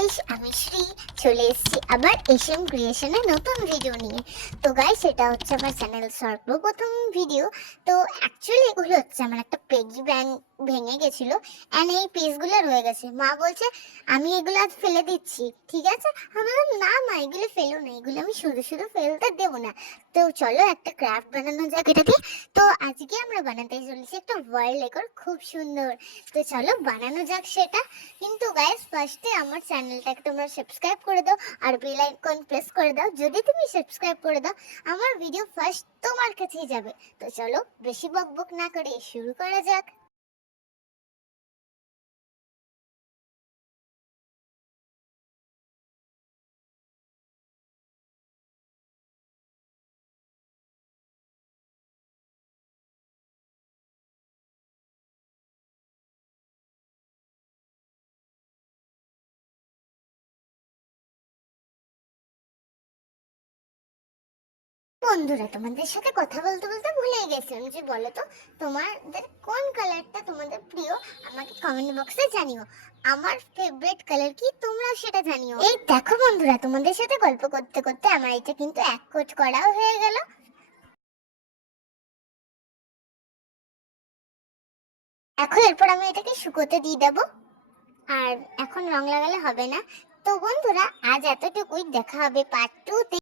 Guys, আমি শ্রী চলে এসেছি আবার এশিয়ান ক্রিয়েশনের নতুন ভিডিও নিয়ে। তো গাইস, এটা হচ্ছে আমার চ্যানেল সর্বপ্রথম ভিডিও। তো অ্যাকচুয়ালি এগুলো হচ্ছে আমার একটা পেগি ব্যাংক ভেঙে গেছিল অ্যান্ড এই পিসগুলো রয়ে গেছে। মা বলছে আমি এগুলো আজ ফেলে দিচ্ছি, ঠিক আছে? আমি বললাম না মা, এগুলো ফেলো না, এগুলো আমি শুধু শুধু ফেলতে দেবো না। তো চলো একটা ক্রাফট বানানো যাক এটা দিয়ে। তো আজকে আমরা বানাতে চলেছি একটা ওয়ার্ল্ড রেকর্ড, খুব সুন্দর। তো চলো বানানো যাক সেটা। কিন্তু গাইস, ফার্স্টে আমার চ্যানেলটাকে তোমরা সাবস্ক্রাইব করে দাও আর বেল আইকন প্রেস করে দাও। যদি তুমি সাবস্ক্রাইব করে দাও, আমার ভিডিও ফার্স্ট তোমার কাছেই যাবে। তো চলো বেশি বকবক না করে শুরু করা যাক। বন্ধুরা, তোমাদের সাথে কথা বলতে বলতে ভুলে গেছিলাম যে বলো তো, তোমাদের কোন কালারটা তোমাদের প্রিয় আমাকে কমেন্ট বক্সে জানিও। আমার ফেভারিট কালার কি তোমরাও সেটা জানিও। এই দেখো বন্ধুরা, তোমাদের সাথে গল্প করতে করতে আমার এটা কিন্তু এক কোট করাও হয়ে গেল। এখন এরপর আমি এটাকে শুকোতে দিয়ে দেবো। আর এখন রং লাগালে হবে না। তো বন্ধুরা, আজ এতটুকুই, দেখা হবে পার্ট 2 তে।